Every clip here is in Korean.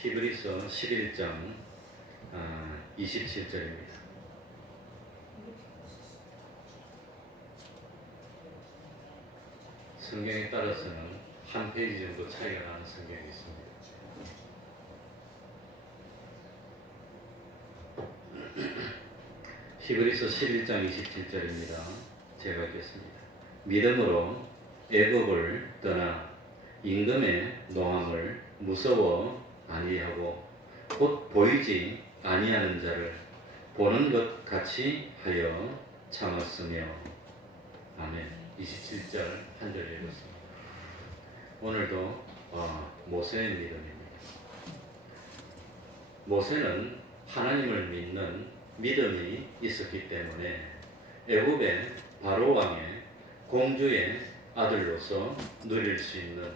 히브리서 11장 27절입니다. 성경에 따라서는 한 페이지 정도 차이가 나는 성경이 있습니다. 히브리서 11장 27절입니다. 제가 읽겠습니다. 믿음으로 애굽을 떠나 임금의 노함을 무서워 아니하고 곧 보이지 아니하는 자를 보는 것 같이 하여 참았으며. 아멘. 27절 한 절 읽었습니다. 오늘도 모세의 믿음입니다. 모세는 하나님을 믿는 믿음이 있었기 때문에 애굽의 바로 왕의 공주의 아들로서 누릴 수 있는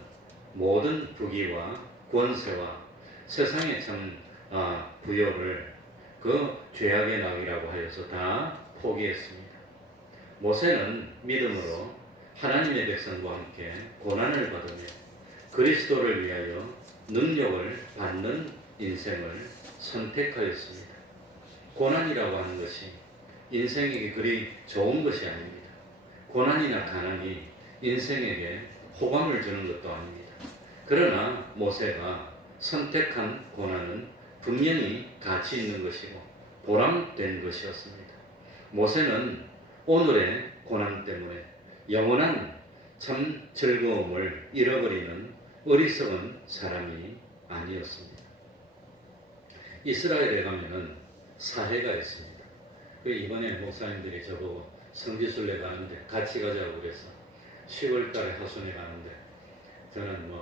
모든 부귀와 권세와 세상의 부여를 그 죄악의 낙이라고 하여서 다 포기했습니다. 모세는 믿음으로 하나님의 백성과 함께 고난을 받으며 그리스도를 위하여 능력을 받는 인생을 선택하였습니다. 고난이라고 하는 것이 인생에게 그리 좋은 것이 아닙니다. 고난이나 가난이 인생에게 호감을 주는 것도 아닙니다. 그러나 모세가 선택한 고난은 분명히 가치 있는 것이고 보람된 것이었습니다. 모세는 오늘의 고난 때문에 영원한 참 즐거움을 잃어버리는 어리석은 사람이 아니었습니다. 이스라엘에 가면은 사해가 있습니다. 이번에 목사님들이 저보고 성지순례 가는데 같이 가자고 그래서 10월달에 하순에 가는데 저는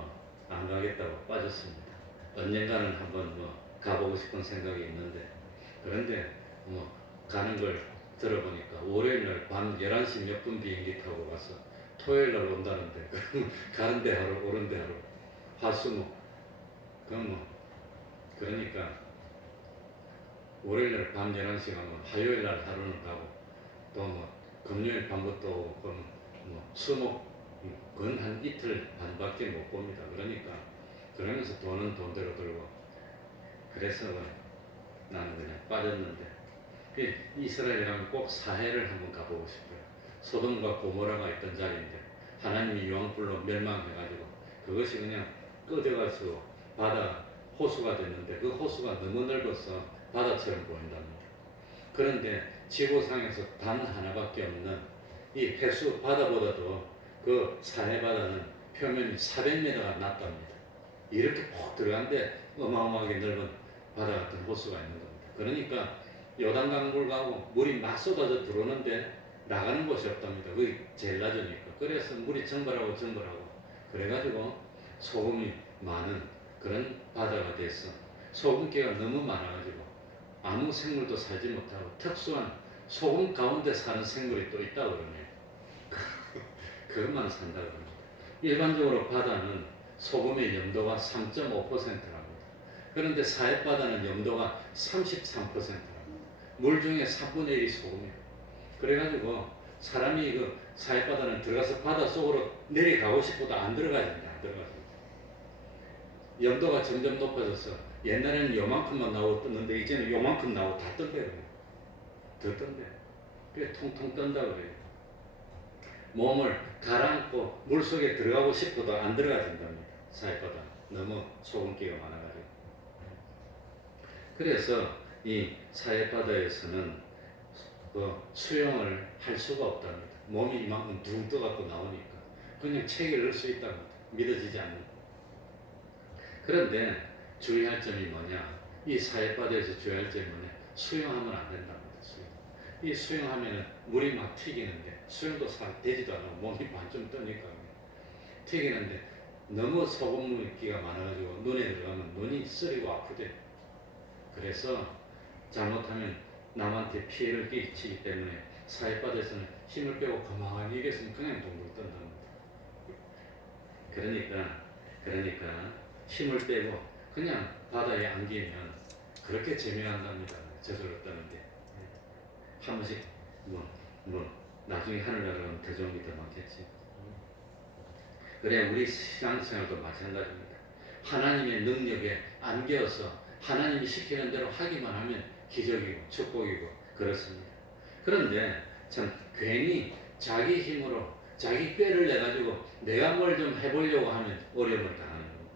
안 가겠다고 빠졌습니다. 언젠가는 한번 가보고 싶은 생각이 있는데, 그런데 가는 걸 들어보니까 월요일날 밤 11시 몇 분 비행기 타고 가서 토요일날 온다는데 가는데 하루 오는데 하루 화수목 그러니까 월요일날 밤 11시 가면 화요일날 하루는 가고 또 금요일 밤부터 오고 수목 그건 한 이틀 반밖에 못 봅니다. 그러면서 돈은 돈대로 들고 그래서 나는 그냥 빠졌는데, 이스라엘에 가면 꼭 사해를 한번 가보고 싶어요. 소돔과 고모라가 있던 자리인데 하나님이 유황불로 멸망해가지고 그것이 그냥 꺼져가지고 바다 호수가 됐는데 그 호수가 너무 넓어서 바다처럼 보인답니다. 그런데 지구상에서 단 하나밖에 없는 이 해수 바다보다도 그 사해 바다는 표면이 400m가 낮답니다. 이렇게 푹 들어간데 어마어마하게 넓은 바다 같은 호수가 있는 겁니다. 그러니까 요단강물 가고 물이 막 쏟아져 들어오는데 나가는 곳이 없답니다. 그게 제일 낮으니까. 그래서 물이 증발하고 그래가지고 소금이 많은 그런 바다가 돼서 소금기가 너무 많아가지고 아무 생물도 살지 못하고 특수한 소금 가운데 사는 생물이 또 있다고 그러네요. 그것만 산다고 합니다. 일반적으로 바다는 소금의 염도가 3.5%랍니다. 그런데 사해바다는 염도가 33%랍니다. 물 중에 3분의 1이 소금이에요. 그래가지고 사람이 그 사해바다는 들어가서 바다 속으로 내려가고 싶어도 안 들어가집니다. 염도가 점점 높아져서 옛날에는 요만큼만 나오고 떴는데 이제는 요만큼 나오고 다 뜬대요. 더 뜬대. 그게 통통 뜬다고 그래요. 몸을 가라앉고 물속에 들어가고 싶어도 안 들어가진답니다. 사해바다. 너무 소금기가 많아가지고. 그래서 이 사해바다에서는 수영을 할 수가 없답니다. 몸이 이만큼 둥 떠갖고 나오니까 그냥 체계를 넣을 수 있답니다. 믿어지지 않는. 그런데 주의할 점이 뭐냐? 이 사해바다에서 주의할 점이 뭐냐? 수영하면 안 된답니다. 이 수영하면 물이 막 튀기는데 수영도 되지도 않고 몸이 반쯤 뜨니까 튀기는데 너무 소금기가 많아가지고 눈에 들어가면 눈이 쓰리고 아프대. 그래서 잘못하면 남한테 피해를 끼치기 때문에 사해바다에서는 힘을 빼고 가만히 이랬으면 그냥 동동 뜬답니다. 그러니까 힘을 빼고 그냥 바다에 안기면 그렇게 재미난답니다. 저절로 뜨는데 한 번씩 나중에 하늘나라는 더 좋은 게 더 많겠지. 그래 우리 신앙생활도 마찬가지입니다. 하나님의 능력에 안겨서 하나님이 시키는 대로 하기만 하면 기적이고 축복이고 그렇습니다. 그런데 참 괜히 자기 힘으로 자기 꾀를 내가지고 내가 뭘 좀 해보려고 하면 어려움을 당하는 겁니다.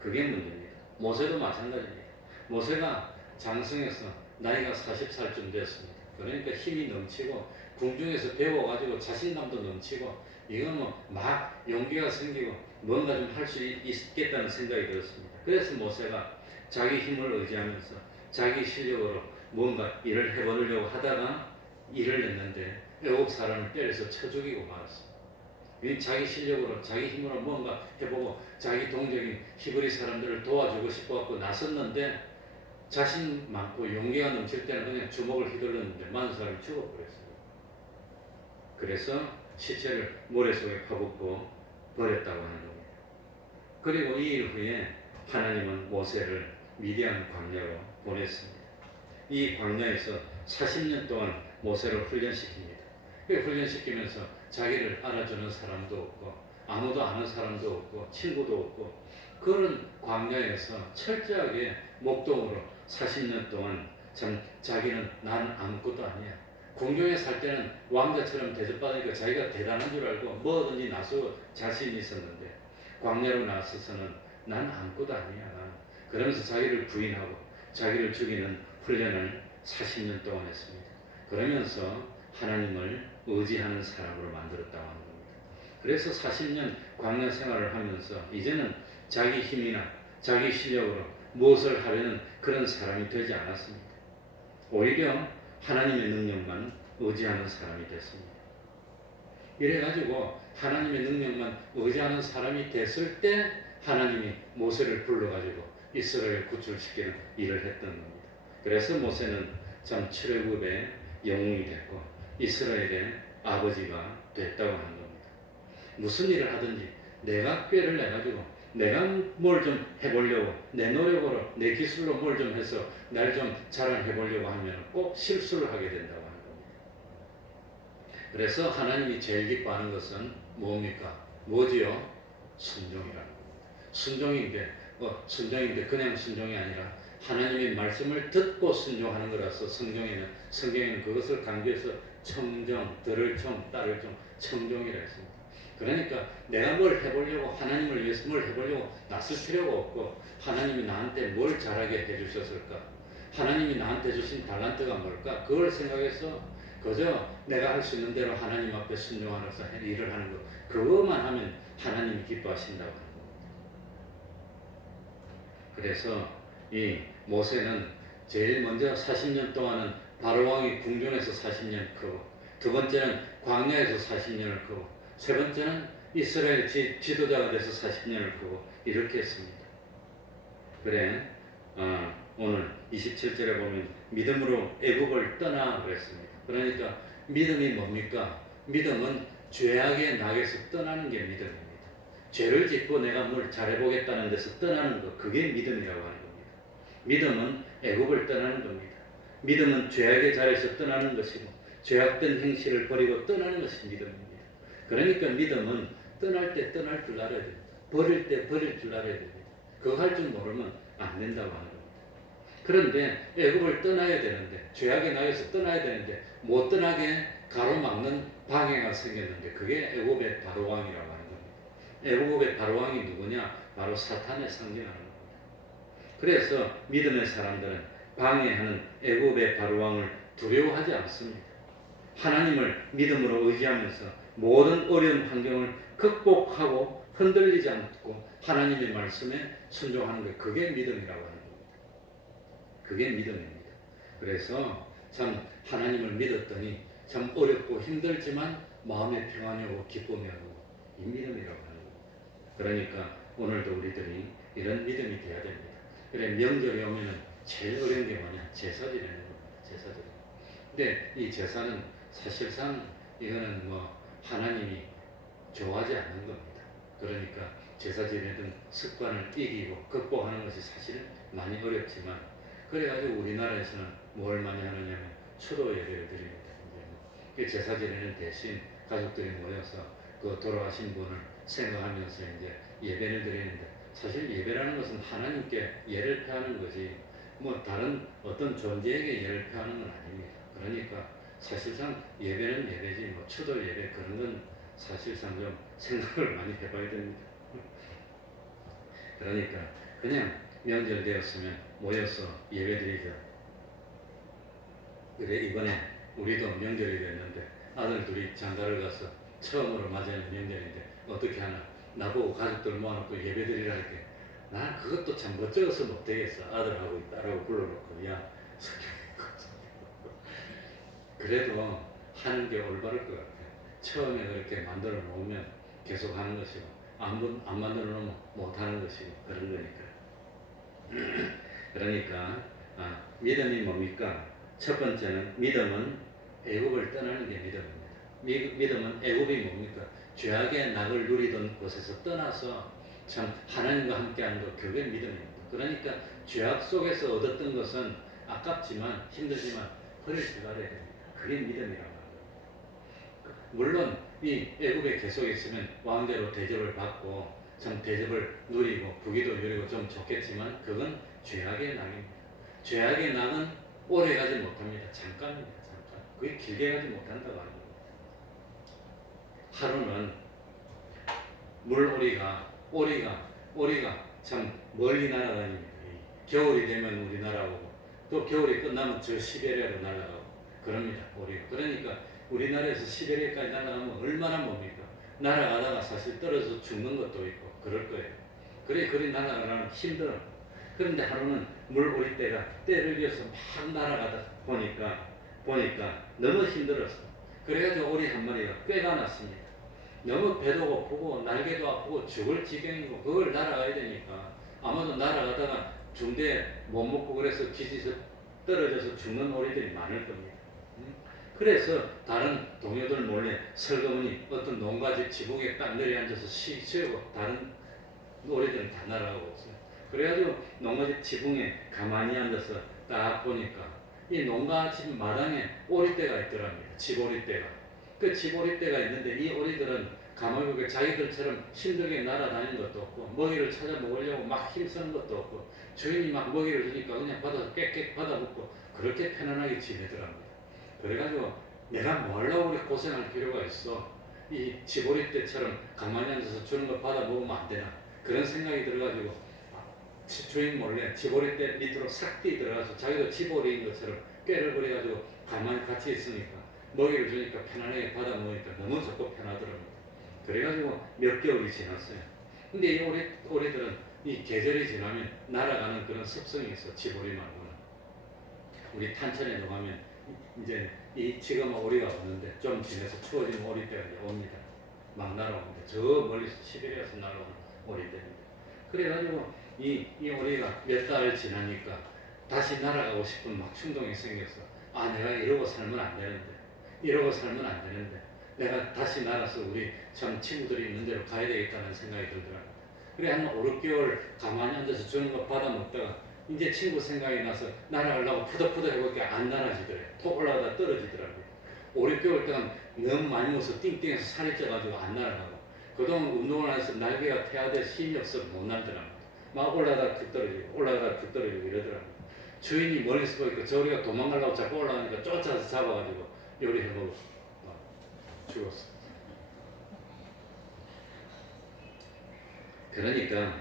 그게 문제입니다. 모세도 마찬가지입니다. 모세가 장성해서 나이가 40살쯤 됐습니다. 그러니까 힘이 넘치고 궁중에서 배워가지고 자신감도 넘치고 이건 뭐 막 용기가 생기고 뭔가 좀 할 수 있겠다는 생각이 들었습니다. 그래서 모세가 자기 힘을 의지하면서 자기 실력으로 뭔가 일을 해보려고 하다가 일을 했는데 애굽 사람을 때려서 쳐 죽이고 말았습니다. 자기 실력으로 자기 힘으로 뭔가 해보고 자기 동족인 히브리 사람들을 도와주고 싶어갖고 나섰는데 자신 많고 용기가 넘칠 때는 그냥 주먹을 휘둘렀는데 많은 사람이 죽어버렸어요. 그래서 시체를 모래속에 파묻고 버렸다고 하는 겁니다. 그리고 이 일 후에 하나님은 모세를 미디안 광야로 보냈습니다. 이 광야에서 40년 동안 모세를 훈련시킵니다. 훈련시키면서 자기를 알아주는 사람도 없고 아무도 아는 사람도 없고 친구도 없고 그런 광야에서 철저하게 목동으로 40년 동안 참 자기는 난 아무것도 아니야. 궁중에 살 때는 왕자처럼 대접받으니까 자기가 대단한 줄 알고 뭐든지 나서 자신이 있었는데 광야로 나서서는 난 아무것도 아니야. 그러면서 자기를 부인하고 자기를 죽이는 훈련을 40년 동안 했습니다. 그러면서 하나님을 의지하는 사람으로 만들었다고 하는 겁니다. 그래서 40년 광야 생활을 하면서 이제는 자기 힘이나 자기 실력으로 무엇을 하려는 그런 사람이 되지 않았습니다. 오히려 하나님의 능력만 의지하는 사람이 됐습니다. 이래가지고 하나님의 능력만 의지하는 사람이 됐을 때 하나님이 모세를 불러가지고 이스라엘 구출시키는 일을 했던 겁니다. 그래서 모세는 참 출애굽의 영웅이 됐고 이스라엘의 아버지가 됐다고 하는 겁니다. 무슨 일을 하든지 내가 꾀를 내가지고 내가 뭘 좀 해보려고 내 노력으로 내 기술로 뭘 좀 해서 날 좀 자랑해보려고 하면 꼭 실수를 하게 된다고 하는 겁니다. 그래서 하나님이 제일 기뻐하는 것은 뭡니까? 뭐지요? 순종이라는 겁니다. 순종인데 그냥 순종이 아니라 하나님의 말씀을 듣고 순종하는 거라서 성경에는 그것을 강조해서 청정, 들을 청, 따를 청, 청종이라 했습니다. 그러니까 내가 뭘 해보려고 하나님을 위해서 뭘 해보려고 나설 필요가 없고 하나님이 나한테 뭘 잘하게 해주셨을까? 하나님이 나한테 주신 달란트가 뭘까? 그걸 생각해서 그저 내가 할 수 있는 대로 하나님 앞에 순종하면서 일을 하는 것 그것만 하면 하나님이 기뻐하신다고 하는 겁니다. 그래서 이 모세는 제일 먼저 40년 동안은 바로왕이 궁전에서 40년 크고 두 번째는 광야에서 40년을 크고 세 번째는 이스라엘 지도자가 돼서 40년을 크고 이렇게 했습니다. 그래 오늘 27절에 보면 믿음으로 애굽을 떠나 그랬습니다. 그러니까 믿음이 뭡니까? 믿음은 죄악의 낙에서 떠나는 게 믿음입니다. 죄를 짓고 내가 뭘 잘해보겠다는 데서 떠나는 것 그게 믿음이라고 하는 겁니다. 믿음은 애굽을 떠나는 겁니다. 믿음은 죄악의 자리에서 떠나는 것이고 죄악된 행실을 버리고 떠나는 것이 믿음입니다. 그러니까 믿음은 떠날 때 떠날 줄 알아야 됩니다. 버릴 때 버릴 줄 알아야 됩니다. 그거 할 줄 모르면 안 된다고 하는 겁니다. 그런데 애굽을 떠나야 되는데 죄악의 나라에서 떠나야 되는데 못 떠나게 가로막는 방해가 생겼는데 그게 애굽의 바로왕이라고 하는 겁니다. 애굽의 바로왕이 누구냐? 바로 사탄의 상징하는 겁니다. 그래서 믿음의 사람들은 방해하는 애굽의 바로왕을 두려워하지 않습니다. 하나님을 믿음으로 의지하면서 모든 어려운 환경을 극복하고 흔들리지 않고 하나님의 말씀에 순종하는 것 그게 믿음이라고 하는 겁니다. 그게 믿음입니다. 그래서 참 하나님을 믿었더니 참 어렵고 힘들지만 마음의 평안이 오고 기쁨이 오고 이 믿음이라고 하는 겁니다. 그러니까 오늘도 우리들이 이런 믿음이 돼야 됩니다. 그래 명절이 오면은 제일 어려운 게 뭐냐? 제사 지내는 겁니다. 제사 지내는. 근데 이 제사는 사실상 이거는 뭐 하나님이 좋아하지 않는 겁니다. 그러니까 제사 지내던 습관을 이기고 극복하는 것이 사실은 많이 어렵지만 그래가지고 우리나라에서는 뭘 많이 하느냐면 추도 예배를 드립니다. 이제 제사 지내는 대신 가족들이 모여서 그 돌아가신 분을 생각하면서 이제 예배를 드리는데 사실 예배라는 것은 하나님께 예를 표하는 거지 뭐 다른 어떤 존재에게 예를 표하는 건 아닙니다. 그러니까 사실상 예배는 예배지 뭐 추도 예배 그런 건 사실상 좀 생각을 많이 해봐야 됩니다. 그러니까 그냥 명절 되었으면 모여서 예배드리자. 그래 이번에 우리도 명절이 됐는데 아들 둘이 장가를 가서 처음으로 맞이하는 명절인데 어떻게 하나 나보고 가족들 모아놓고 예배드리라 할게 난 그것도 참 멋쩍어서 못되겠어. 아들하고 딸하고 불러놓고 야 그래도 하는 게 올바를 것 같아. 처음에 그렇게 만들어 놓으면 계속 하는 것이고 안 만들어 놓으면 못 하는 것이고 그런 거니까. 그러니까 믿음이 뭡니까? 첫 번째는 믿음은 애굽을 떠나는 게 믿음입니다. 믿음은 애굽이 뭡니까? 죄악의 낙을 누리던 곳에서 떠나서 참 하나님과 함께하는 것 그게 믿음입니다. 그러니까 죄악 속에서 얻었던 것은 아깝지만 힘들지만 버릴 줄 알아야 됩니다. 그게 믿음이란 말이에요. 물론 이 애굽에 계속 있으면 왕대로 대접을 받고 참 대접을 누리고 부귀도 누리고 좀 좋겠지만 그건 죄악의 낙입니다. 죄악의 낙은 오래 가지 못합니다. 잠깐입니다. 잠깐. 그게 길게 가지 못한다고 합니다. 하루는 오리가 참 멀리 날아다닙니다. 겨울이 되면 우리나라 오고 또 겨울이 끝나면 저 시베리아로 날아가고 그럽니다. 오리가. 그러니까 우리나라에서 시베리아까지 날아가면 얼마나 뭡니까? 날아가다가 사실 떨어져서 죽는 것도 있고 그럴 거예요. 그리 날아가면 힘들어. 그런데 하루는 물오리떼가 때를 이어서 막 날아가다 보니까 너무 힘들었어. 그래가지고 오리 한 마리가 꾀가 났습니다. 너무 배도 고프고 날개도 아프고 죽을 지경이고 그걸 날아가야 되니까 아마도 날아가다가 중대 못 먹고 그래서 기지에서 떨어져서 죽는 오리들이 많을 겁니다. 그래서 다른 동료들 몰래 설거머니 어떤 농가집 지붕에 딱 내려앉아서 쉬고 다른 오리들은 다 날아가고 있어요. 그래가지고 농가집 지붕에 가만히 앉아서 딱 보니까 이 농가집 마당에 오리떼가 있더랍니다. 집오리떼가. 그 집오리떼가 있는데 이 오리들은 가만히 자기들처럼 힘들게 날아다니는 것도 없고 먹이를 찾아 먹으려고 막 힘쓰는 것도 없고 주인이 막 먹이를 주니까 그냥 받아서 깨끗 받아먹고 그렇게 편안하게 지내더랍니다. 그래가지고 내가 뭐 하려고 그렇게 고생할 필요가 있어. 이 집오리떼처럼 가만히 앉아서 주는 거 받아 먹으면 안 되나. 그런 생각이 들어가지고 주인 몰래 집오리떼 밑으로 싹 뛰 들어가서 자기도 집오리인 것처럼 꾀를 부려가지고 가만히 같이 있으니까 먹이를 주니까 편안하게 받아 먹으니까 너무 좋고 편하더랍니다. 그래가지고 몇 개월이 지났어요. 근데 이 오리들은 이 계절이 지나면 날아가는 그런 습성이 있어. 집오리 말고는. 우리 탄천에 들어가면 이제 지금은 오리가 없는데 좀 지나서 추워지면 오리떼가 이제 옵니다. 막 날아옵니다. 저 멀리서 시베리아에서 날아오는 오리떼입니다. 그래가지고 이 오리가 몇 달 지나니까 다시 날아가고 싶은 막 충동이 생겼어. 내가 이러고 살면 안 되는데 내가 다시 날아서 우리 참 친구들이 있는 데로 가야 되겠다는 생각이 들더라고요. 그래 한 5, 6개월 가만히 앉아서 주는 거 받아 먹다가 이제 친구 생각이 나서 날아가려고 푸덕푸덕 해보니까 안 날아지더래요. 톡 올라가다 떨어지더라고요. 5, 6개월 동안 너무 많이 먹어서 띵띵해서 살이 쪄가지고 안 날아가고 그동안 운동을 해서 날개가 태아돼서 힘이 없어서 못 날더라고요. 막 올라가다 툭 떨어지고 이러더라고요. 주인이 멀리서 보니까 저리가 도망가려고 자꾸 올라가니까 쫓아서 잡아가지고 요리해먹고 죽었어. 그러니까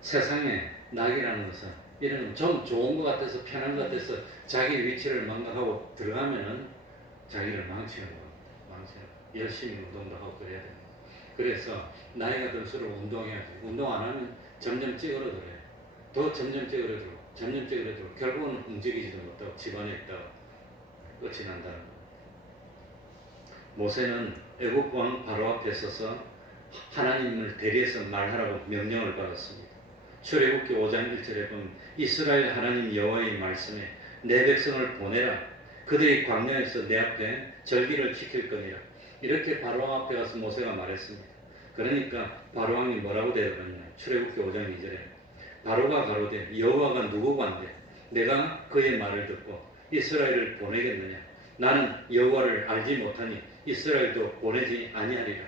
세상에 낙이라는 것은 이런 좀 좋은 것 같아서 편한 것 같아서 자기 위치를 망각하고 들어가면은 자기를 망치는 거예요. 열심히 운동도 하고 그래야 돼요. 그래서 나이가 들수록 운동해야지. 운동 안 하면 점점 찌그러들어요. 더 점점 찌그러들고 결국은 움직이지도 못하고 집안에 있다가 끝이 난다는 거예요. 모세는 애굽 왕 바로 앞에 서서 하나님을 대리해서 말하라고 명령을 받았습니다. 출애굽기 5장 1절에 보면 이스라엘 하나님 여호와의 말씀에 내 백성을 보내라. 그들이 광야에서 내 앞에 절기를 지킬 거니라. 이렇게 바로왕 앞에 가서 모세가 말했습니다. 그러니까 바로왕이 뭐라고 대답했냐. 출애굽기 5장 2절에 바로가 가로되 여호와가 누구고 한데 내가 그의 말을 듣고 이스라엘을 보내겠느냐. 나는 여호와를 알지 못하니 이스라엘도 보내지 아니하리라.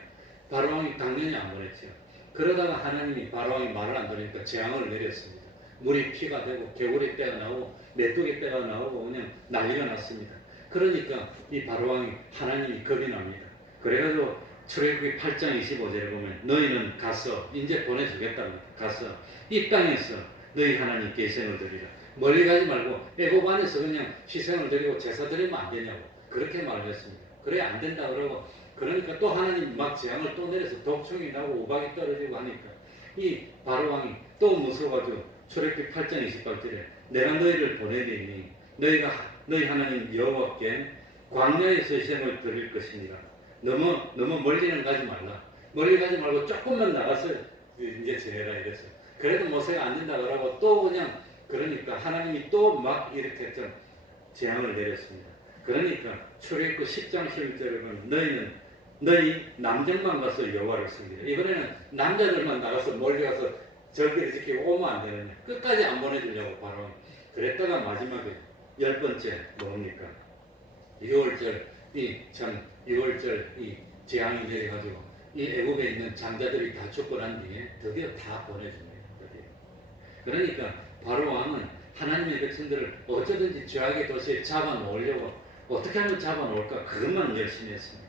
바로왕이 당연히 안 보냈죠. 그러다가 하나님이 바로왕이 말을 안 들으니까 재앙을 내렸습니다. 물이 피가 되고 개구리 떼가 나오고 메뚜기 떼가 나오고 그냥 난리가 났습니다. 그러니까 이 바로왕이 하나님이 겁이 납니다. 그래가지고 출애굽기 8장 25절에 보면 너희는 가서 이제 보내주겠답니다. 가서 이 땅에서 너희 하나님께 희생을 드리라. 멀리 가지 말고 애굽 안에서 그냥 희생을 드리고 제사 드리면 안 되냐고 그렇게 말했습니다. 그래 안 된다 그러고 그러니까 또 하나님 막 재앙을 또 내려서 독충이 나고 우박이 떨어지고 하니까 이 바로왕이 또 무서워가지고 출애굽기 8장 28절에 내가 너희를 보내리니 너희 하나님 여호와께 광야에서 희생을 드릴 것이니라. 너무 멀리는 가지 말라. 멀리 가지 말고 조금만 나가서 이제 지내라 이랬어요. 그래도 모세가 안 된다 그러고 또 그냥 그러니까 하나님이 또 막 이렇게 좀 재앙을 내렸습니다. 그러니까 출애굽기 10장 11절에 보면 너희 남정만 가서 여호와를 섬기라. 이번에는 남자들만 나가서 멀리 가서 절기를 지키고 오면 안 되느냐. 끝까지 안 보내주려고 바로 그랬다가 마지막에 10번째 뭡니까? 6월절 이 재앙이 내려가지고 이 애굽에 있는 장자들이 다 죽고 난 뒤에 드디어 다 보내줍니다. 드디어. 그러니까 바로 왕은 하나님의 백성들을 어쩌든지 죄악의 도시에 잡아놓으려고 어떻게 하면 잡아놓을까 그것만 열심히 했습니다.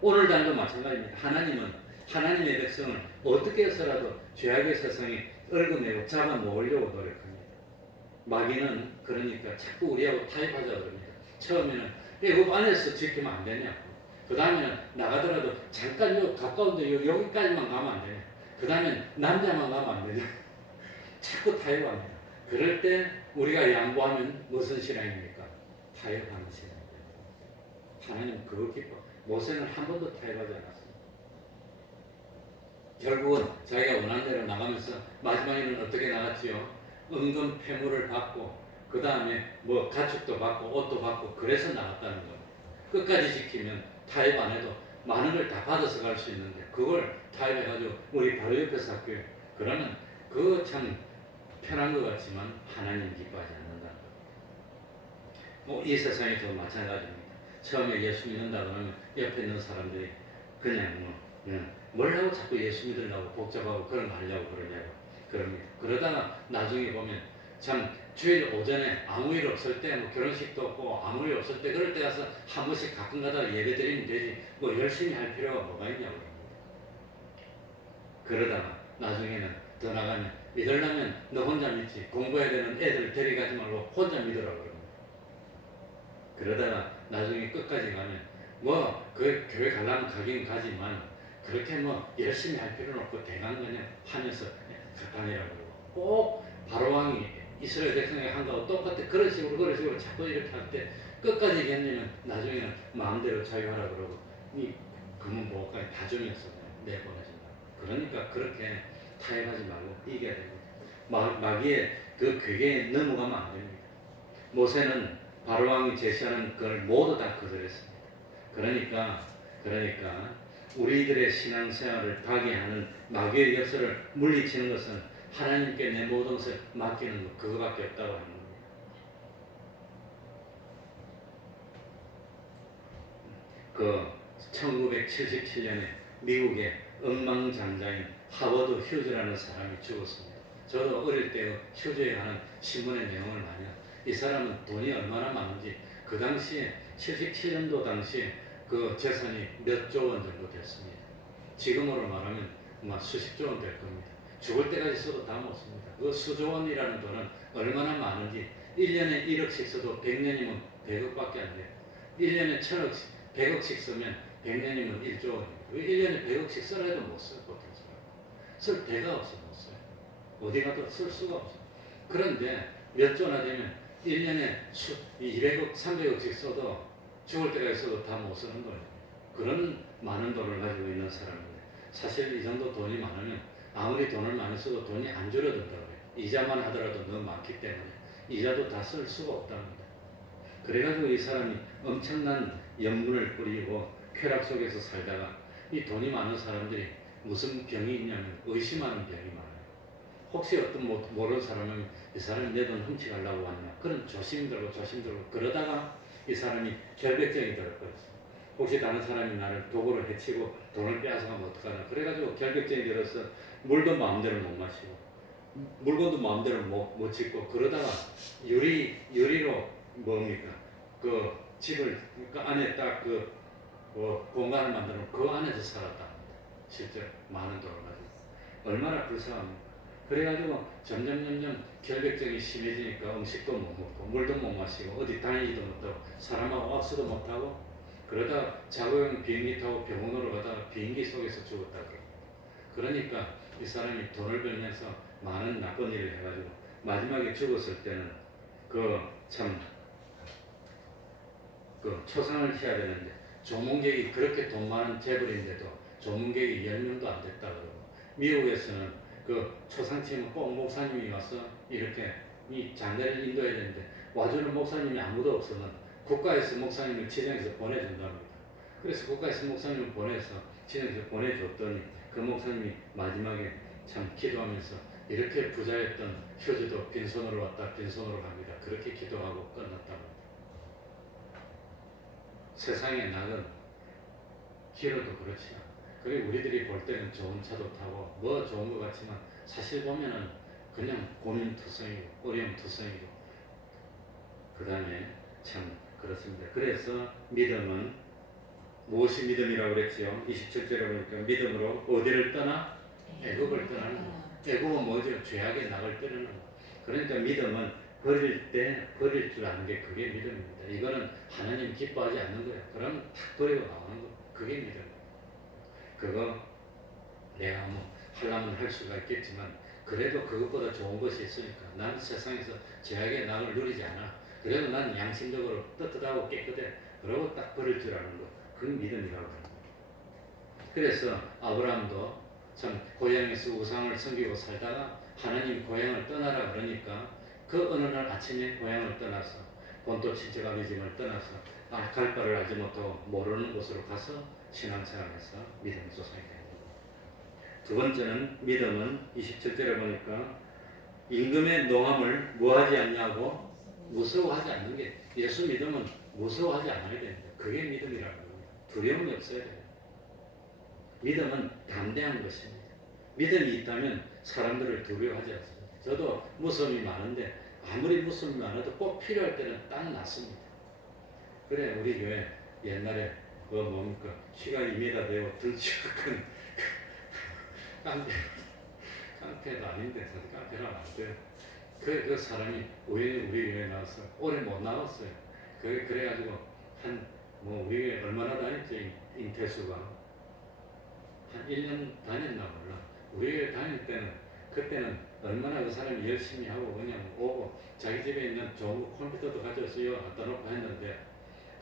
오늘 날도 마찬가지입니다. 하나님은 하나님의 백성을 어떻게 해서라도 죄악의 세상에 얽어내고 잡아놓으려고 노력합니다. 마귀는 그러니까 자꾸 우리하고 타협하자 그럽니다. 처음에는 애굽 안에서 지키면 안 되냐고. 그 다음에는 나가더라도 잠깐 가까운데 여기까지만 가면 안 되냐. 그 다음엔 남자만 가면 안 되냐. 자꾸 타협합니다. 그럴 때 우리가 양보하면 무슨 신앙입니까? 타협하는 신앙입니다. 하나님 그거 기뻐. 모세는 한 번도 타협하지 않았습니다. 결국은 자기가 원하는 대로 나가면서 마지막에는 어떻게 나갔지요? 은근 폐물을 받고 그 다음에 뭐 가축도 받고 옷도 받고 그래서 나갔다는 겁니다. 끝까지 지키면 타협 안 해도 많은 걸 다 받아서 갈 수 있는데 그걸 타협해가지고 우리 바로 옆에서 학교에 그러면 그거 참 편한 것 같지만 하나님 기뻐하지 않는다는 겁니다. 이 세상에도 마찬가지입니다. 처음에 예수 믿는다 그러면 옆에 있는 사람들이 그냥 뭘 하고 자꾸 예수 믿으려고 복잡하고 그런 거 하려고 그러냐고 그럽니다. 그러다가 나중에 보면 참 주일 오전에 아무 일 없을 때 뭐 결혼식도 없고 아무 일 없을 때 그럴 때 가서 한 번씩 가끔 가다가 예배 드리면 되지 뭐 열심히 할 필요가 뭐가 있냐고 그러다가 나중에는 더 나가면 믿으려면 너 혼자 믿지 공부해야 되는 애들 데려가지 말고 혼자 믿으라고 그럽니다. 그러다가 나중에 끝까지 가면 뭐 그 교회 가려면 가긴 가지만 그렇게 뭐 열심히 할 필요는 없고 대강 그냥 하면서 다니라고 그러고 꼭 바로왕이 이스라엘 백성에게 한 거하고 똑같아. 그런 식으로 자꾸 이렇게 할 때 끝까지 견디면 나중에는 마음대로 자유하라 그러고 이 금은 보호까지 다 주면서 내보내준다. 그러니까 그렇게 타협하지 말고 이겨야 됩니다. 마귀의 그 괴계에 넘어가면 안 됩니다. 모세는 바로왕이 제시하는 걸 모두 다 거절했습니다. 그러니까 우리들의 신앙생활을 파괴하는 마귀의 역사를 물리치는 것은 하나님께 내 모든 것을 맡기는 것 그거밖에 없다고 하는 겁니다. 그 1977년에 미국의 억망장자인 하버드 휴즈라는 사람이 죽었습니다. 저도 어릴 때 휴즈에 관한 신문의 내용을 많이 이 사람은 돈이 얼마나 많은지 그 당시에 77년도 당시에 그 재산이 몇 조 원 정도 됐습니다. 지금으로 말하면 아마 수십조 원 될 겁니다. 죽을 때까지 써도 다 못 씁니다. 그 수조 원이라는 돈은 얼마나 많은지 1년에 1억씩 써도 100년이면 100억밖에 안 돼요. 1년에 1000억씩 100억씩 쓰면 100년이면 1조 원입니다. 1년에 100억씩 써라 해도 못 써요. 보통 사람. 쓸 데가 없어 못 써요. 어디 가도 쓸 수가 없어요. 그런데 몇 조나 되면 1년에 200억, 300억씩 써도 죽을 때까지 써도 다 못 쓰는 거예요. 그런 많은 돈을 가지고 있는 사람인데 사실 이 정도 돈이 많으면 아무리 돈을 많이 써도 돈이 안 줄어든다고 해요. 이자만 하더라도 너무 많기 때문에 이자도 다 쓸 수가 없답니다. 그래가지고 이 사람이 엄청난 염분을 뿌리고 쾌락 속에서 살다가 이 돈이 많은 사람들이 무슨 병이 있냐면 의심하는 병이 많아요. 혹시 어떤 모르는 사람은 이 사람이 내 돈 훔쳐가려고 왔냐 그런 조심들고 그러다가 이 사람이 결백증이 들어버렸어요. 혹시 다른 사람이 나를 도구로 해치고 돈을 빼앗아가면 어떡하나. 그래가지고 결격증이 들어서 물도 마음대로 못 마시고 물건도 마음대로 못 짓고 그러다가 유리로 뭡니까 그 집을 그 안에 딱 그 공간을 만들어 그 안에서 살았다. 실제 많은 돈을 가지고 얼마나 불쌍합니까. 그래가지고 점점 결벽증이 심해지니까 음식도 못 먹고 물도 못 마시고 어디 다니지도 못하고 사람하고 악수도 못하고 그러다 자고용 비행기 타고 병원으로 가다가 비행기 속에서 죽었다 그러니까 이 사람이 돈을 벌면서 많은 나쁜 일을 해가지고 마지막에 죽었을 때는 참 초상을 해야 되는데 조문객이 그렇게 돈 많은 재벌인데도 조문객이 10명도 안 됐다 그러고 미국에서는 초상치면 꼭 목사님이 와서 이렇게 이 장례를 인도해야 되는데 와주는 목사님이 아무도 없으면 국가에서 목사님을 지정해서 보내준답니다. 그래서 국가에서 목사님을 보내서 지정해서 보내줬더니 그 목사님이 마지막에 참 기도하면서 이렇게 부자였던 휴지도 빈손으로 왔다 빈손으로 갑니다. 그렇게 기도하고 끝났답니다. 세상의 낙은 길어도 그렇지. 그리고 우리들이 볼 때는 좋은 차도 타고 뭐 좋은 것 같지만 사실 보면은 그냥 고민투성이고 어려움투성이고 그 다음에 참 그렇습니다. 그래서 믿음은 무엇이 믿음이라고 그랬지요? 27절에 보니까 믿음으로 어디를 떠나? 애굽을 떠나는 거. 애굽은 뭐죠? 죄악의 낙을 떠나는 거. 그러니까 믿음은 버릴 때 버릴 줄 아는 게 그게 믿음입니다. 이거는 하나님 기뻐하지 않는 거예요. 그러면 탁 버리고 나오는 거. 그게 믿음. 그거 내가 하려면 할 수가 있겠지만 그래도 그것보다 좋은 것이 있으니까 난 세상에서 죄악의 낙을 누리지 않아. 그래도 난 양심적으로 떳떳하고 깨끗해. 그러고 딱 버릴 줄 아는 거. 그건 믿음이라고 합니다. 그래서 아브라함도 참 고향에서 우상을 섬기고 살다가 하나님 고향을 떠나라 그러니까 그 어느 날 아침에 고향을 떠나서 본토 친척 아비 집을 떠나서 갈 바를 알지 못하고 모르는 곳으로 가서 신앙생활에서 믿음의 조상이 됩니다. 두 번째는 믿음은 27절에 보니까 임금의 농함을 뭐하지 않냐고 무서워하지 않는 게 예수 믿음은 무서워하지 않아야 됩니다. 그게 믿음이라는 겁니다. 두려움이 없어야 돼요. 믿음은 담대한 것입니다. 믿음이 있다면 사람들을 두려워하지 않습니다. 저도 무서움이 많은데 아무리 무서움이 많아도 꼭 필요할 때는 딱 낫습니다. 그래 우리 교회 옛날에 뭡니까 키가 2m 되고 등치가 큰 깡패도 아닌데 사실 깡패라면 안 돼요. 그 사람이 우연히 우리 교회에 나와서 오래 못 나왔어요. 그래가지고 우리 교회 얼마나 다녔지 임태수가 한 1년 다녔나 몰라. 우리 교회 다닐 때는 그때는 얼마나 그 사람이 열심히 하고 그냥 오고 자기 집에 있는 좋은 컴퓨터도 가져왔어요. 갖다 놓고 했는데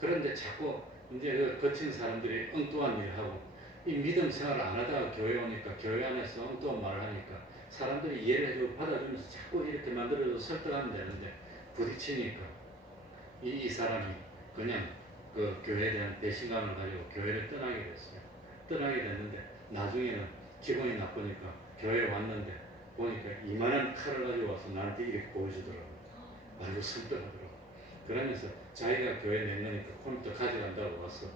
그런데 자꾸 이제 그 거친 사람들이 엉뚱한 일을 하고 이 믿음 생활을 안 하다가 교회 오니까 교회 안에서 엉뚱한 말을 하니까 사람들이 이해를 해주고 받아주면서 자꾸 이렇게 만들어서 설득하면 되는데 부딪히니까 이 사람이 그냥 그 교회에 대한 배신감을 가지고 교회를 떠나게 됐어요. 떠나게 됐는데 나중에는 기분이 나쁘니까 교회에 왔는데 보니까 이만한 칼을 가지고 와서 나한테 이렇게 보여주더라고요. 아주 설득하더라고요. 그러면서 자기가 교회 낸 거니까 컴퓨터 가져간다고 왔어.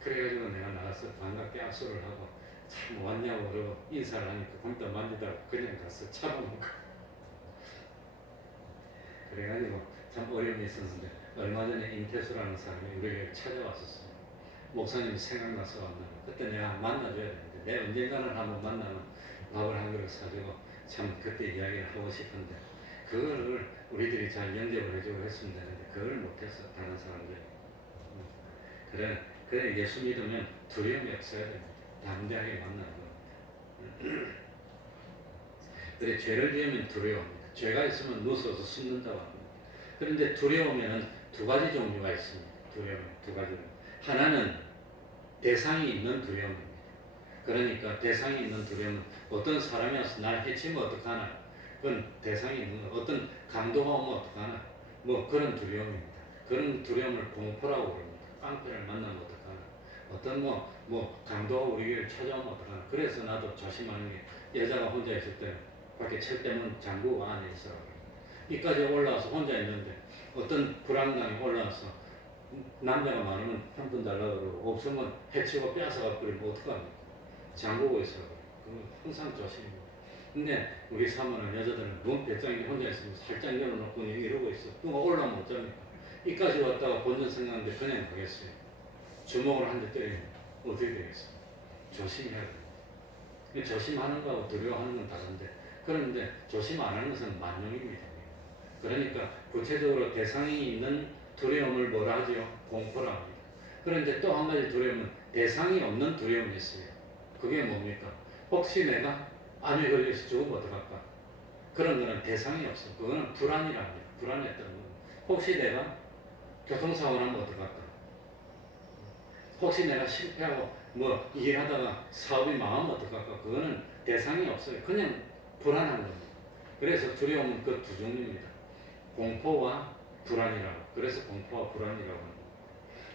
그래가지고 내가 나가서 반갑게 악수를 하고 참 왔냐고 그러고 인사를 하니까 컴퓨터 만지다가 그냥 가서 참아먹고 그래가지고 참 어려움이 있었는데 얼마 전에 임태수라는 사람이 우리에게 찾아왔었어요. 목사님이 생각나서 왔나. 그때 내가 만나줘야 되는데 내 언젠가는 한번 만나면 밥을 한 그릇 사주고 참 그때 이야기를 하고 싶은데 그걸 우리들이 잘 연결을 해주고 했으면 되는데 그걸 못했어 다른 사람들이. 그래 예수 믿으면 두려움이 없어야 됩니다. 담대하게 만나는 겁니다. 그래 죄를 지으면 두려워합니다. 죄가 있으면 무서워서 숨는다고 합니다. 그런데 두려움에는 두 가지 종류가 있습니다. 두려움에 두 가지. 하나는 대상이 있는 두려움입니다. 그러니까 대상이 있는 두려움은 어떤 사람이 와서 나를 해치면 어떡하나. 그건 대상이 있는 거. 어떤 강도가 오면 어떡하나. 그런 두려움입니다. 그런 두려움을 공포라고 그럽니다. 깡패를 만나면 어떡하나. 어떤 강도가 우리 교회를 찾아오면 어떡하나. 그래서 나도 조심하는 게 여자가 혼자 있을 때 밖에 철대문 잠그고 안에 있어라. 이까지 올라와서 혼자 있는데 어떤 불황당이 올라와서 남자가 많으면 한 푼 달라고 그러고 없으면 해치고 뺏어가 버리면 어떡합니까? 장보고 있어요. 항상 조심해요. 근데 우리 사모는 여자들은 눈 배짱이 혼자 있으면 살짝 열어놓고 그냥 이러고 있어. 그거 올라오면 어쩝니까? 이까지 왔다가 본전 생각하는데 그냥 가겠어요. 주먹을 한 대 때리면 어떻게 되겠어요? 조심해야 돼요. 조심하는 거하고 두려워하는 건 다른데, 그런데 조심 안 하는 것은 만능입니다. 그러니까 구체적으로 대상이 있는 두려움을 뭐라 하죠? 공포라 합니다. 그런데 또 한 가지 두려움은 대상이 없는 두려움이 있어요. 그게 뭡니까? 혹시 내가 암에 걸려서 죽으면 어떡할까? 그런 거는 대상이 없어. 그거는 불안이라 합니다. 불안했던 거. 혹시 내가 교통사고 나면 어떡할까? 혹시 내가 실패하고 뭐 일하다가 사업이 망하면 어떡할까? 그거는 대상이 없어요. 그냥 불안한 겁니다. 그래서 두려움은 그 두 종류입니다. 공포와 불안이라고. 그래서 공포와 불안이라고 합니다.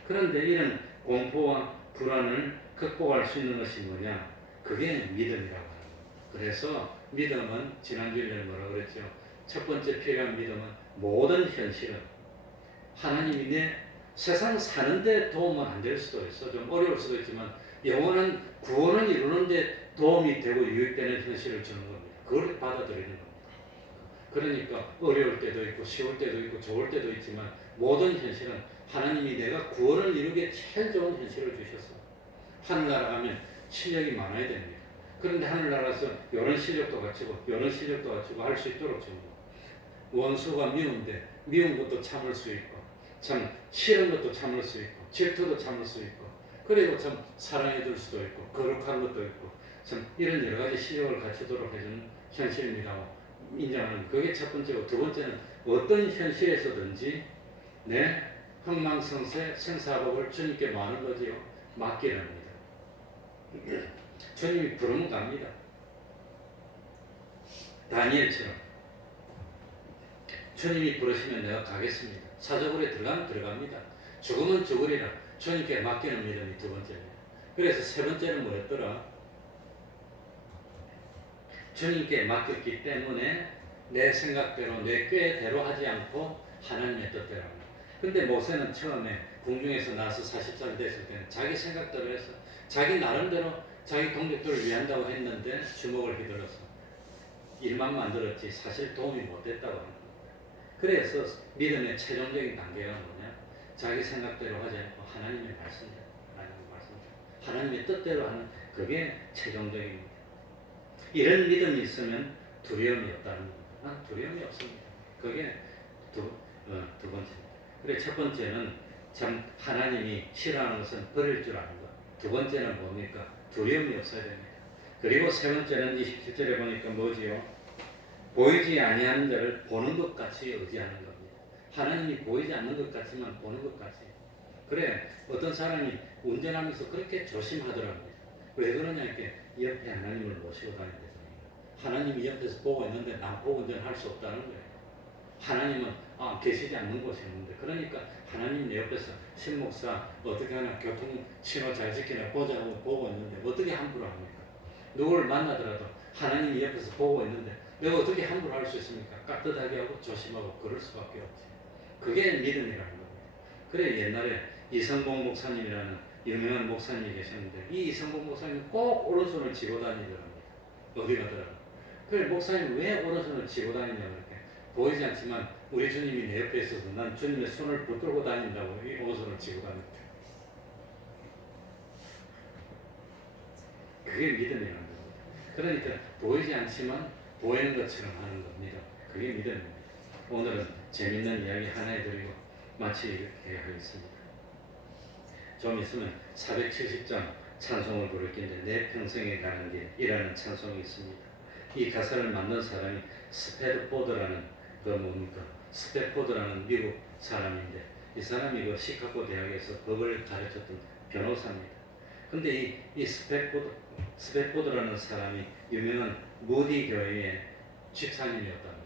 그런데 이런 공포와 불안을 극복할 수 있는 것이 뭐냐? 그게 믿음이라고 합니다. 그래서 믿음은 지난주에 뭐라 그랬죠? 첫 번째 필요한 믿음은 모든 현실은 하나님이 내 세상 사는데 도움은 안 될 수도 있어. 좀 어려울 수도 있지만 영원한 구원을 이루는데 도움이 되고 유익되는 현실을 주는 겁니다. 그걸 받아들이는 겁니다. 그러니까 어려울 때도 있고 쉬울 때도 있고 좋을 때도 있지만 모든 현실은 하나님이 내가 구원을 이루기에 제일 좋은 현실을 주셨어. 하늘나라 가면 실력이 많아야 됩니다. 그런데 하늘나라에서 이런 실력도 갖추고 이런 실력도 갖추고 할 수 있도록 줍니다. 원수가 미운데 미운 것도 참을 수 있고 참 싫은 것도 참을 수 있고 질투도 참을 수 있고 그리고 참 사랑해 줄 수도 있고 거룩한 것도 있고 참 이런 여러 가지 실력을 갖추도록 해주는 현실입니다. 인정하는 그게 첫 번째고 두 번째는 어떤 현실에서든지 내 흥망성쇠 생사복을 주님께 마는 거지요. 맡기는 겁니다. 주님이 부르면 갑니다. 다니엘처럼 주님이 부르시면 내가 가겠습니다. 사저굴에 들어가면 들어갑니다. 죽으면 죽으리라. 주님께 맡기는 믿음이 두 번째입니다. 그래서 세 번째는 뭐였더라? 주님께 맡겼기 때문에 내 생각대로 내 꾀대로 하지 않고 하나님의 뜻대로 합니다. 근데 모세는 처음에 궁중에서 나서 40살 됐을 때는 자기 생각대로 해서 자기 나름대로 자기 동족들을 위한다고 했는데 주먹을 휘둘러서 일만 만들었지 사실 도움이 못 됐다고 합니다. 그래서 믿음의 최종적인 단계가 뭐냐? 자기 생각대로 하지 않고 하나님의 말씀대로, 하나님의 뜻대로 하는 그게 최종적입니다. 이런 믿음이 있으면 두려움이 없다는 겁니다. 두려움이 없습니다. 그게 두 번째입니다. 그래 첫 번째는 참 하나님이 싫어하는 것은 버릴 줄 아는 것. 두 번째는 뭡니까? 두려움이 없어야 됩니다. 그리고 세 번째는 27절에 보니까 뭐지요? 보이지 아니하는 자를 보는 것 같이 의지하는 겁니다. 하나님이 보이지 않는 것 같지만 보는 것 같이. 그래 어떤 사람이 운전하면서 그렇게 조심하더랍니다. 왜 그러냐 이렇게 옆에 하나님을 모시고 다니는 하나님이 옆에서 보고 있는데 난 보고 운전할 수 없다는 거예요. 하나님은 계시지 않는 곳이 있는데 그러니까 하나님 내 옆에서 신목사 어떻게 하나 교통 신호 잘 지키나 보자고 보고 있는데 어떻게 함부로 합니까? 누구를 만나더라도 하나님이 옆에서 보고 있는데 내가 어떻게 함부로 할 수 있습니까? 깍듯하게 하고 조심하고 그럴 수밖에 없지. 그게 믿음이라는 겁니다. 그래 옛날에 이성봉 목사님이라는 유명한 목사님이 계셨는데 이 이성봉 목사님 꼭 오른손을 쥐고 다니더랍니다. 어디 가더라도. 그래 목사님 왜 오른손을 쥐고 다니냐고 이렇게 보이지 않지만 우리 주님이 내 옆에 있어서 난 주님의 손을 붙들고 다닌다고 이 오른손을 쥐고 다닙니다. 그게 믿음이라는 겁니다. 그러니까 보이지 않지만 보이는 것처럼 하는 겁니다. 그게 믿음입니다. 오늘은 재밌는 이야기 하나 해드리고 마치게 하겠습니다. 좀 있으면 470장 찬송을 부를 텐데 내 평생에 가는 길이라는 찬송이 있습니다. 이 가사를 만든 사람이 스패드포드라는 스패드포드라는 미국 사람인데 이 사람이 그 시카고 대학에서 법을 가르쳤던 변호사입니다. 근데 이 스패드포드라는 사람이 유명한 무디 교회의 집사님이었답니다.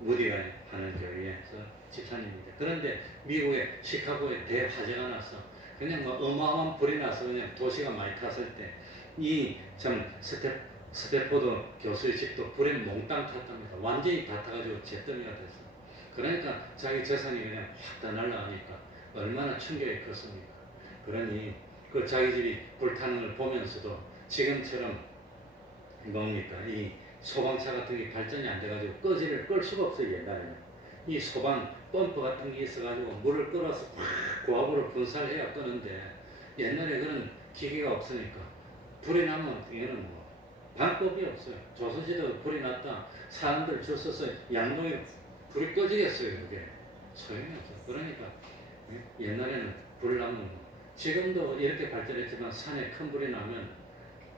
무디가 하는 교회에서 집사님입니다. 그런데 미국의 시카고에 대화재가 나서 그냥 어마어마한 불이 나서 그냥 도시가 많이 탔을 때 이 참 스태포드 교수의 집도 불에 몽땅 탔답니다. 완전히 다 타가지고 잿더미가 됐어. 그러니까 자기 재산이 그냥 확 다 날라가니까 얼마나 충격이 컸습니까? 그러니 그 자기 집이 불타는 걸 보면서도 지금처럼 뭡니까? 이 소방차 같은 게 발전이 안 돼가지고 꺼지를 끌 수가 없어요. 옛날에는 이 소방 펌프 같은 게 있어가지고 물을 끌어서 고압으로 분사를 해야 끄는데 옛날에 그런 기계가 없으니까 불이 나면 이거는 뭐 방법이 없어요. 조선시대 불이 났다 사람들 줄 서서 양동이 불이 꺼지겠어요. 그게 소용이 없어요. 그러니까 옛날에는 불 나면 지금도 이렇게 발전했지만 산에 큰 불이 나면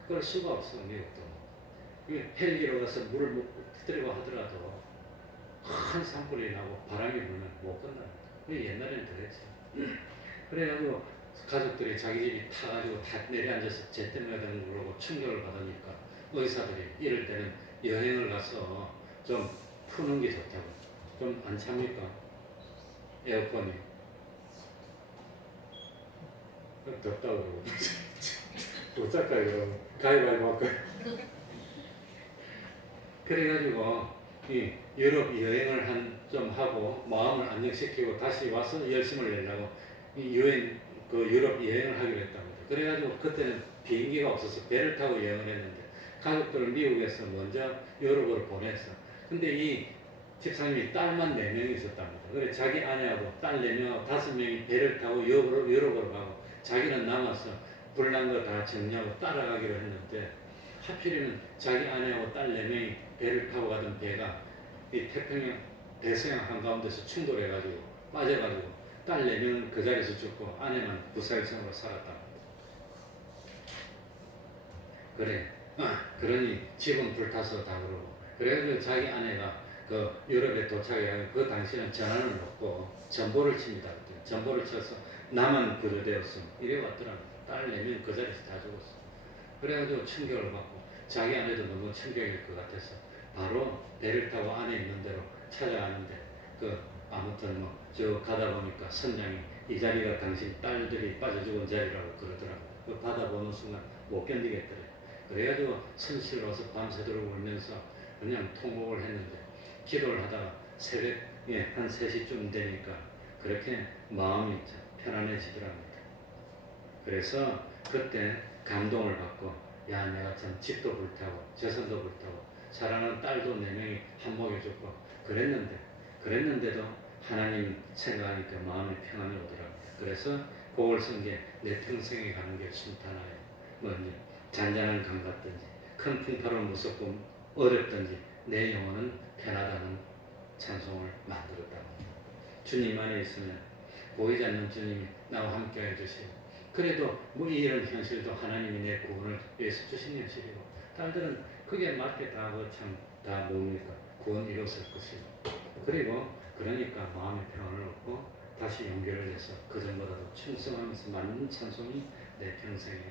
끌 수가 없어. 미국도 헬기로 가서 물을 터뜨리고 하더라도 큰 산불이 나고 바람이 불면 못 끝납니다. 옛날에는 그랬죠. 그래가지고 가족들이 자기 집이 타가지고 다 내려앉아서 제 때문에 되는 걸 모르고 충격을 받으니까 의사들이 이럴 때는 여행을 가서 좀 푸는 게 좋다고. 좀 안 찹니까? 에어컨이. 덥다고 그러고. 어쩔까요, 그럼? 가위바위보 할까요? 그래가지고, 이 유럽 여행을 좀 하고, 마음을 안정시키고, 다시 와서 열심을 내려고, 이 여행, 그 유럽 여행을 하기로 했답니다. 그래가지고, 그때는 비행기가 없어서 배를 타고 여행을 했는데, 가족들을 미국에서 먼저 유럽으로 보냈어. 근데 이 집사님이 딸만 4명이 있었답니다. 그래 자기 아내하고 딸 4명하고 5명이 배를 타고 유럽으로 가고 자기는 남아서 불난 거 다 정리하고 따라가기로 했는데 하필이면 자기 아내하고 딸 4명이 배를 타고 가던 배가 이 태평양 대서양 한가운데서 충돌해가지고 빠져가지고 딸 4명은 그 자리에서 죽고 아내만 부사일생으로 살았답니다. 그래 그러니 집은 불타서 다 그러고 그래서 자기 아내가 그 유럽에 도착해 그 당시에는 전화를 놓고 전보를 칩니다. 전보를 쳐서 나만 그러되었어 이래 왔더라고. 딸 4명 그 자리에서 다 죽었어. 그래가지고 충격을 받고 자기 아내도 너무 충격일 것 같아서 바로 배를 타고 안에 있는 대로 찾아가는데 그 아무튼 뭐 저 가다 보니까 선장이 이 자리가 당신 딸들이 빠져 죽은 자리라고 그러더라고. 그 받아보는 순간 못 견디겠더래. 그래가지고 선실로 와서 밤새도록 울면서 그냥 통곡을 했는데 기도를 하다가 새벽에 한 3시쯤 되니까 그렇게 마음이 편안해지더랍니다. 그래서 그때 감동을 받고 야 내가 참 집도 불타고 재산도 불타고 사랑하는 딸도 4명이 한몫해 줬고 그랬는데도 하나님 생각하니까 마음이 평안이 오더라고요. 그래서 곡을 쓴 게 내 평생에 가는 게 순탄하여 뭐 이제 잔잔한 강 같든지 큰 풍파로 무섭고 어렵든지 내 영혼은 편하다는 찬송을 만들었다고 합니다. 주님 안에 있으면 보이지 않는 주님이 나와 함께 해주시고 그래도 뭐 이런 현실도 하나님이 내 구원을 위해서 주신 현실이고 딸들은 그게 맞게 다 다 뭡니까 구원 이뤘을 것이고 그리고 그러니까 마음의 평안을 얻고 다시 연결을 해서 그전보다도 충성하면서 맞는 찬송이 내 평생에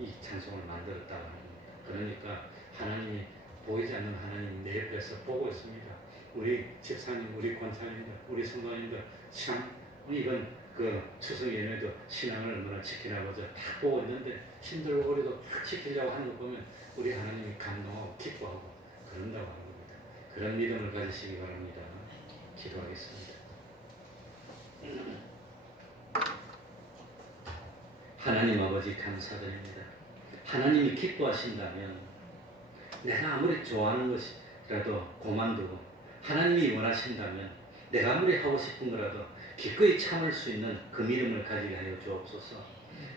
이 찬송을 만들었다고 합니다. 그러니까 하나님이 보이지 않는 하나님 내 옆에서 보고 있습니다. 우리 집사님, 우리 권사님들, 우리 성도님들 참 이번 그 추석 연휴에도 신앙을 얼마나 지키라고 다 보고 있는데 힘들고 우리도 다 지키려고 하는 거 보면 우리 하나님이 감동하고 기뻐하고 그런다고 하는 겁니다. 그런 믿음을 가지시기 바랍니다. 기도하겠습니다. 하나님 아버지 감사드립니다. 하나님이 기뻐하신다면 내가 아무리 좋아하는 것이라도 그만두고 하나님이 원하신다면 내가 아무리 하고 싶은 거라도 기꺼이 참을 수 있는 그 믿음을 가지게 하여 주옵소서.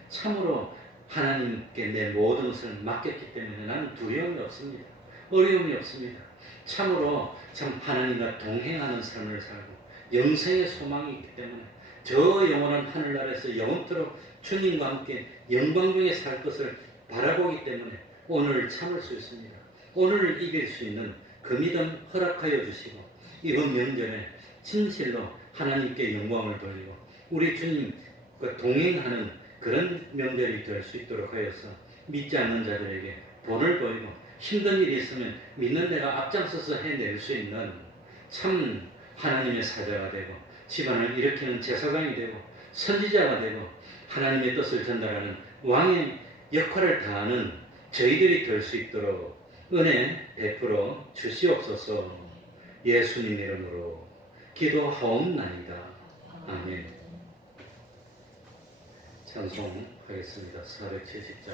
참으로 하나님께 내 모든 것을 맡겼기 때문에 나는 두려움이 없습니다. 어려움이 없습니다. 참으로 참 하나님과 동행하는 삶을 살고 영생의 소망이 있기 때문에 저 영원한 하늘나라에서 영원토록 주님과 함께 영광 중에 살 것을 바라보기 때문에 오늘 참을 수 있습니다. 오늘을 이길 수 있는 그 믿음 허락하여 주시고 이번 명절에 진실로 하나님께 영광을 돌리고 우리 주님과 동행하는 그런 명절이 될 수 있도록 하여서 믿지 않는 자들에게 본을 보이고 힘든 일이 있으면 믿는 데가 앞장서서 해낼 수 있는 참 하나님의 사자가 되고 집안을 일으키는 제사장이 되고 선지자가 되고 하나님의 뜻을 전달하는 왕의 역할을 다하는 저희들이 될 수 있도록 은혜 베풀어 주시옵소서. 예수님 이름으로 기도하옵나이다. 아멘. 찬송하겠습니다. 470장.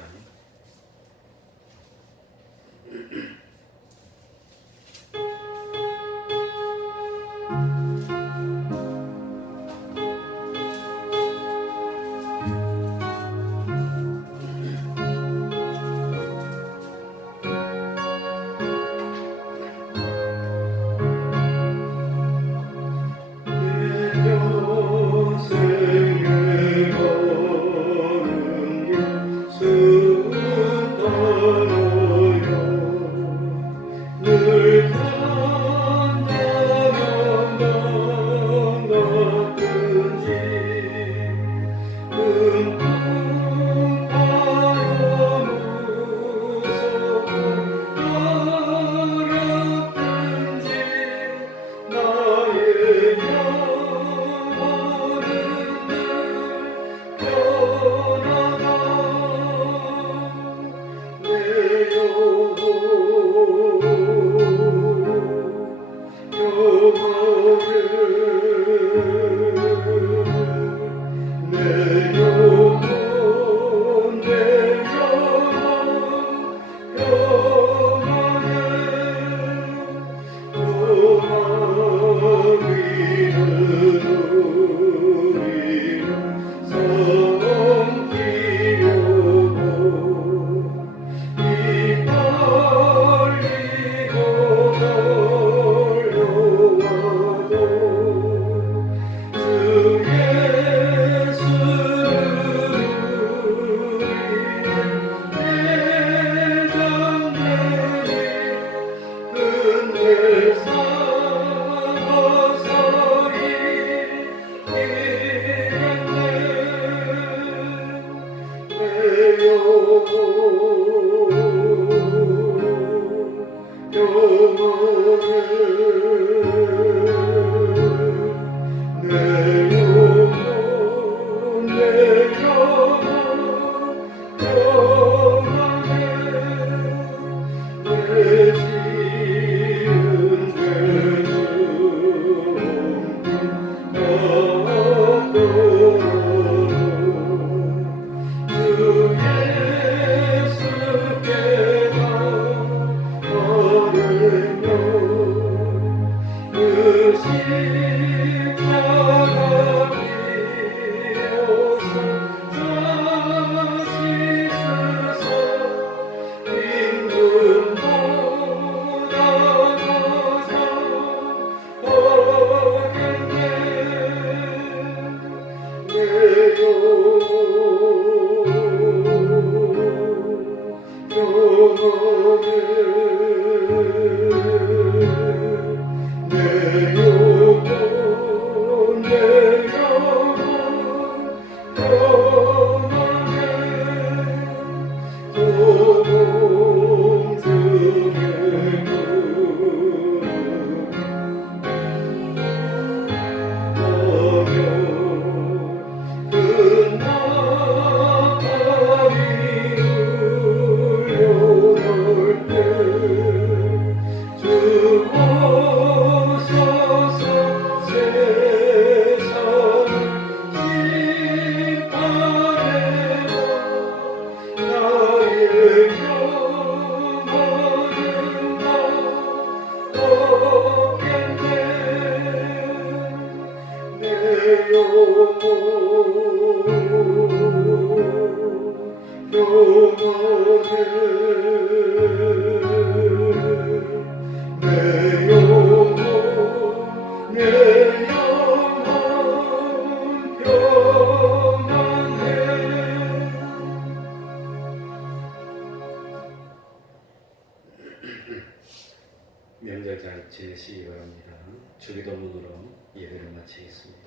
명절 잘 지내시기 바랍니다. 주기도문으로 예배를 마치겠습니다.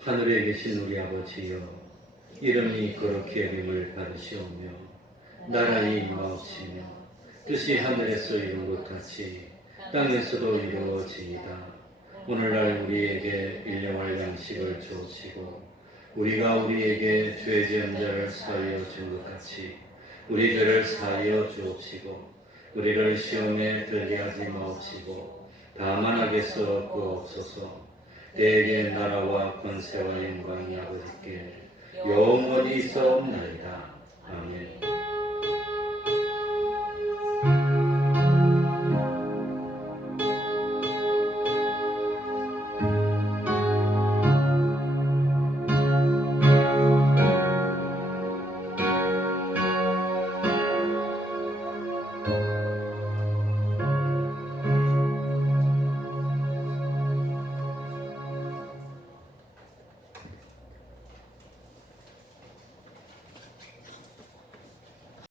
하늘에 계신 우리 아버지여, 이름이 거룩히 여김을 받으시오며 나라의 임하옵시며 뜻이 하늘에서 이룬 것 같이 땅에서도 이루어지이다. 오늘날 우리에게 일용할 양식을 주옵시고 우리가 우리에게 죄 지은 자를 사하여 준 것 같이 우리 죄를 사하여 주옵시고 우리를 시험에 들게 하지 마옵시고 다만 악에서 구하옵소서. 내게 나라와 권세와 영광이 아버지께 영원히 있사옵나이다. 아멘.